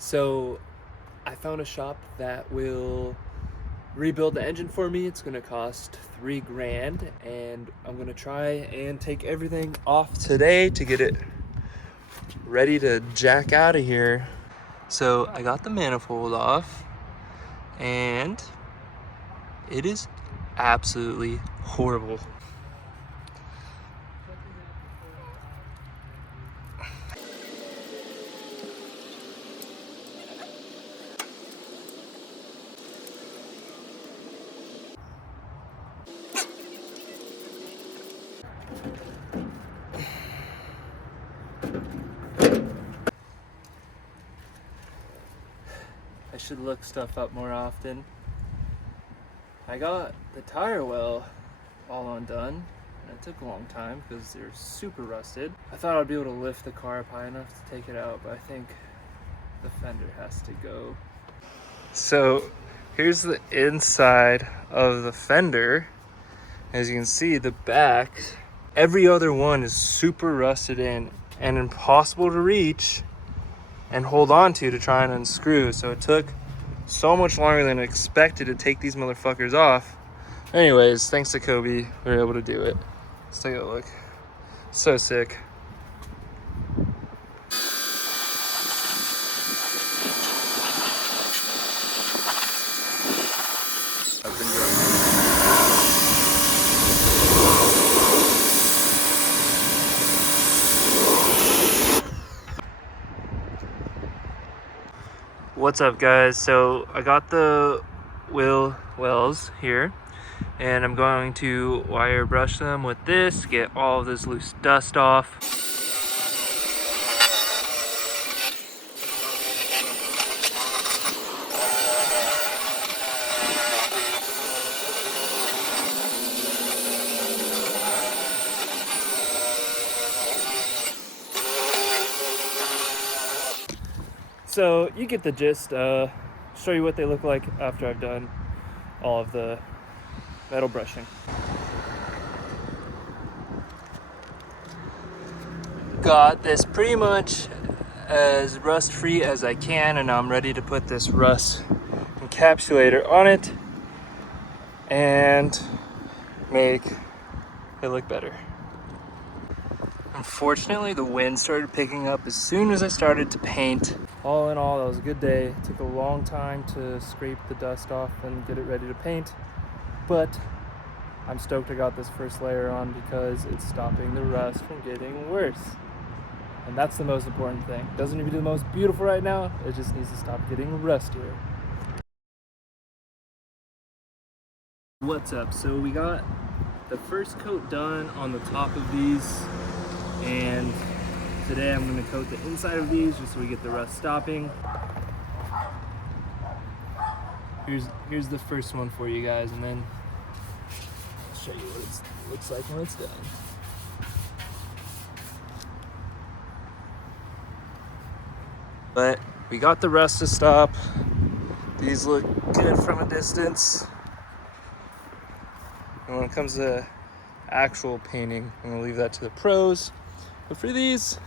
So I found a shop that will rebuild the engine for me. It's gonna cost $3,000, and I'm gonna try and take everything off today to get it ready to jack out of here. So I got the manifold off, and it is absolutely horrible. I should look stuff up more often. I got the tire well all undone, and it took a long time because they're super rusted. I thought I'd be able to lift the car up high enough to take it out, but I think the fender has to go. So here's the inside of the fender. As you can see, the back, every other one is super rusted in and impossible to reach and hold on to try and unscrew. So it took so much longer than expected to take these motherfuckers off. Anyways, thanks to Kobe, we were able to do it. Let's take a look. So sick. What's up, guys? So I got the wheel wells here, and I'm going to wire brush them with this, get all of this loose dust off. So you get the gist. Show you what they look like after I've done all of the metal brushing. Got this pretty much as rust free as I can, and I'm ready to put this rust encapsulator on it and make it look better. Unfortunately, the wind started picking up as soon as I started to paint. All in all, that was a good day. It took a long time to scrape the dust off and get it ready to paint, but I'm stoked I got this first layer on because it's stopping the rust from getting worse. And that's the most important thing. It doesn't need to be the most beautiful right now, it just needs to stop getting rustier. What's up? So we got the first coat done on the top of these, and today I'm going to coat the inside of these just so we get the rust stopping. Here's the first one for you guys, and then I'll show you what it looks like when it's done. But we got the rust to stop. These look good from a distance. And when it comes to actual painting, I'm gonna leave that to the pros. But for these,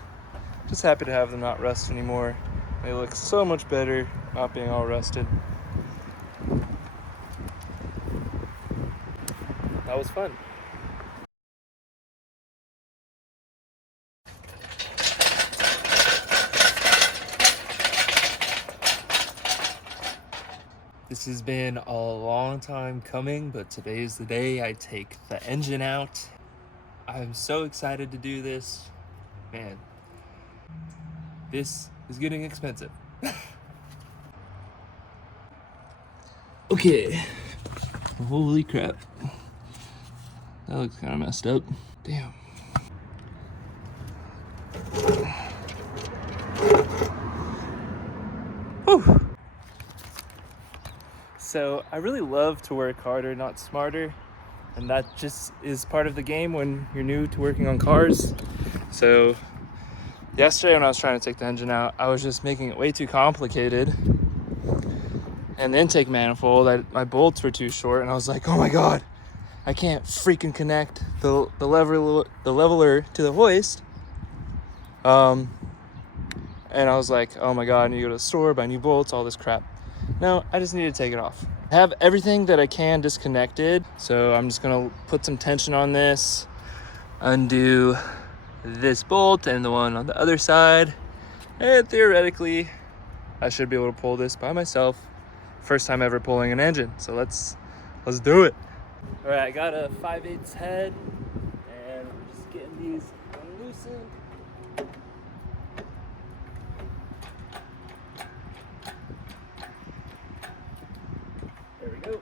just happy to have them not rust anymore. They look so much better not being all rusted. That was fun. This has been a long time coming, but today's the day I take the engine out. I'm so excited to do this. Man, this is getting expensive. Okay. Holy crap. That looks kind of messed up. Damn. Whew. So I really love to work harder, not smarter. And that just is part of the game when you're new to working on cars. So yesterday when I was trying to take the engine out, I was just making it way too complicated. And the intake manifold, my bolts were too short, and I was like, oh my God, I can't freaking connect the leveler to the hoist. and I was like, oh my God, I need to go to the store, buy new bolts, all this crap. No, I just need to take it off. I have everything that I can disconnected, so I'm just gonna put some tension on this, undo this bolt and the one on the other side, and theoretically I should be able to pull this by myself. First time ever pulling an engine, so let's do it. All right, I got a 5/8 head, and we're just getting these unloosened. There we go.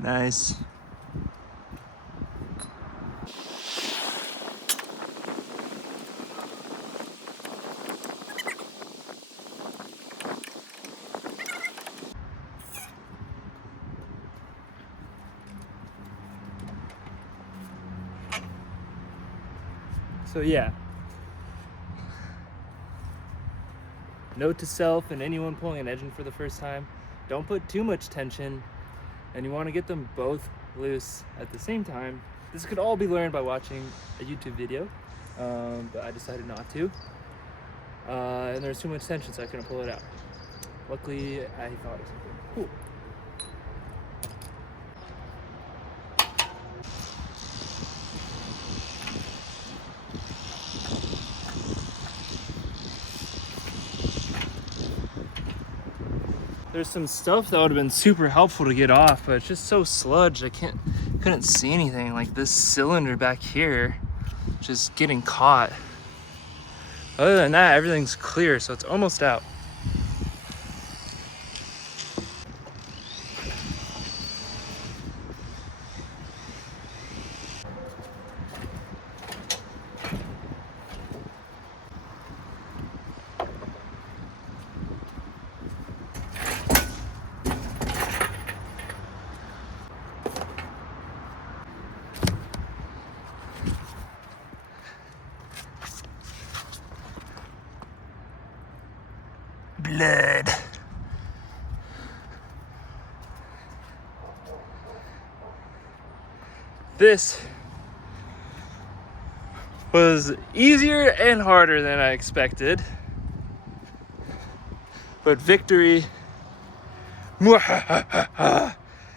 Nice. So yeah, note to self and anyone pulling an engine for the first time, don't put too much tension, and you want to get them both loose at the same time. This could all be learned by watching a YouTube video, but I decided not to. And there's too much tension, so I couldn't pull it out. Luckily, I thought of something cool. There's some stuff that would have been super helpful to get off, but it's just so sludged. I couldn't see anything. Like this cylinder back here, just getting caught. Other than that, everything's clear, so it's almost out. Blood. This was easier and harder than I expected, but victory,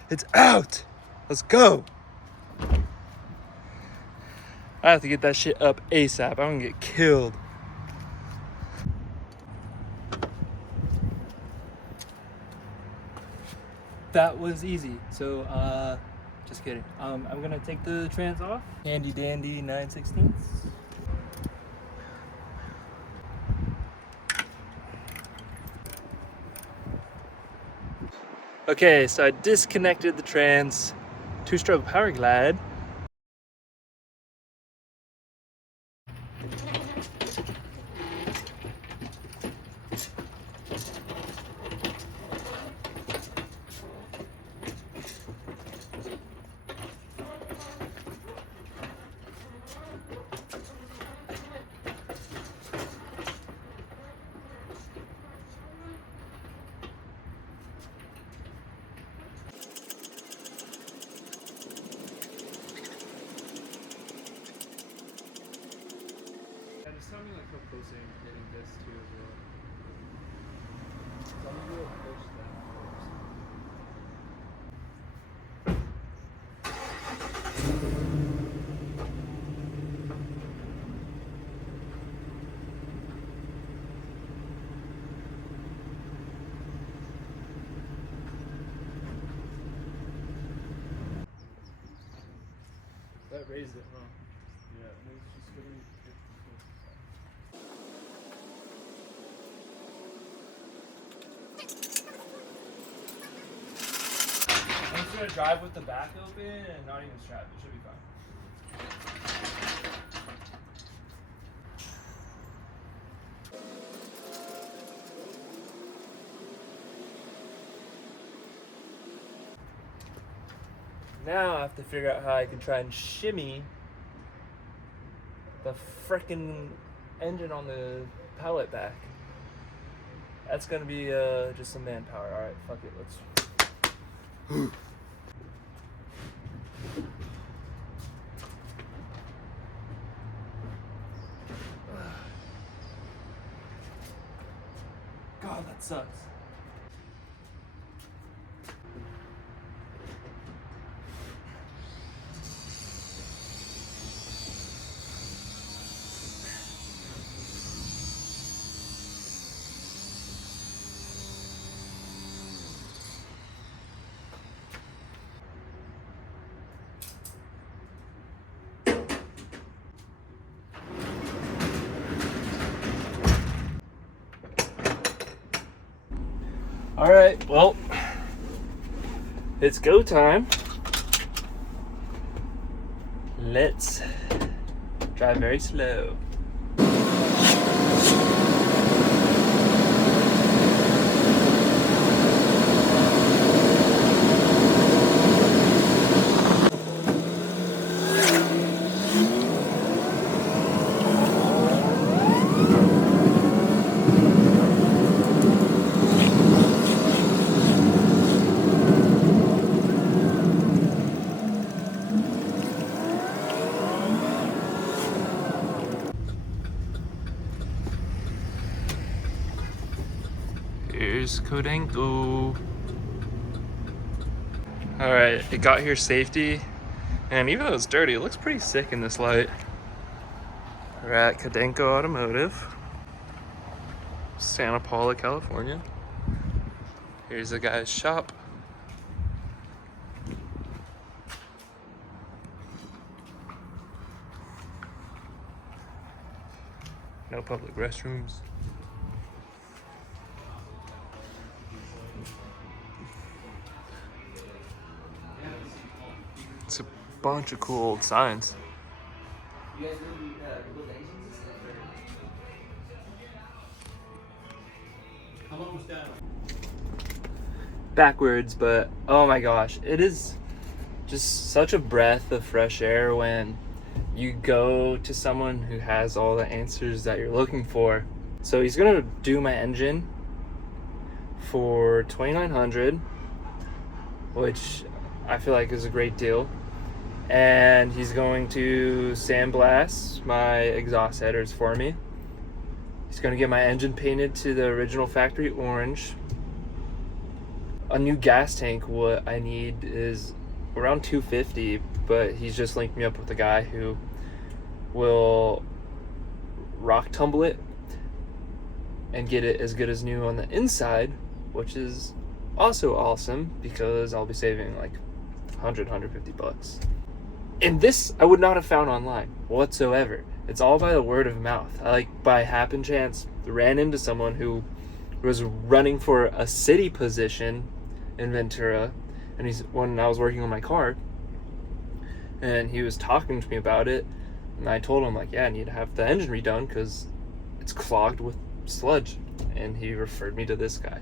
it's out. Let's go. I have to get that shit up ASAP. I'm gonna get killed. That was easy. So, just kidding. I'm gonna take the trans off. Handy dandy 9/16. Okay, so I disconnected the trans, two-stroke power glide. Just tell me like how close I am hitting this too as well. So I'm gonna do it first then. That raised it, huh? Yeah, it was just really I'm just gonna drive with the back open and not even strapped. It should be fine. Now I have to figure out how I can try and shimmy the frickin' engine on the pallet back. That's gonna be just some manpower. Alright, fuck it, let's... God, that sucks. All right, well, it's go time. Let's drive very slow. Here's Kodenko. Alright, it got here safety, and even though it's dirty, it looks pretty sick in this light. We're at Kodenko Automotive, Santa Paula, California. Here's the guy's shop. No public restrooms. It's a bunch of cool old signs. Backwards, but oh my gosh, it is just such a breath of fresh air when you go to someone who has all the answers that you're looking for. So he's gonna do my engine for $2,900, which I feel like is a great deal. And he's going to sandblast my exhaust headers for me. He's gonna get my engine painted to the original factory orange. A new gas tank, what I need is around $250, but he's just linked me up with a guy who will rock tumble it and get it as good as new on the inside, which is also awesome because I'll be saving like 150 bucks. And this I would not have found online whatsoever. It's all by the word of mouth. I, like, by happen chance, ran into someone who was running for a city position in Ventura, and when I was working on my car, and he was talking to me about it, and I told him, like, yeah, I need to have the engine redone because it's clogged with sludge, and he referred me to this guy.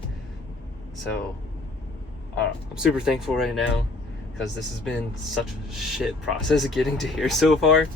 So I don't know, I'm super thankful right now because this has been such a shit process getting to here so far.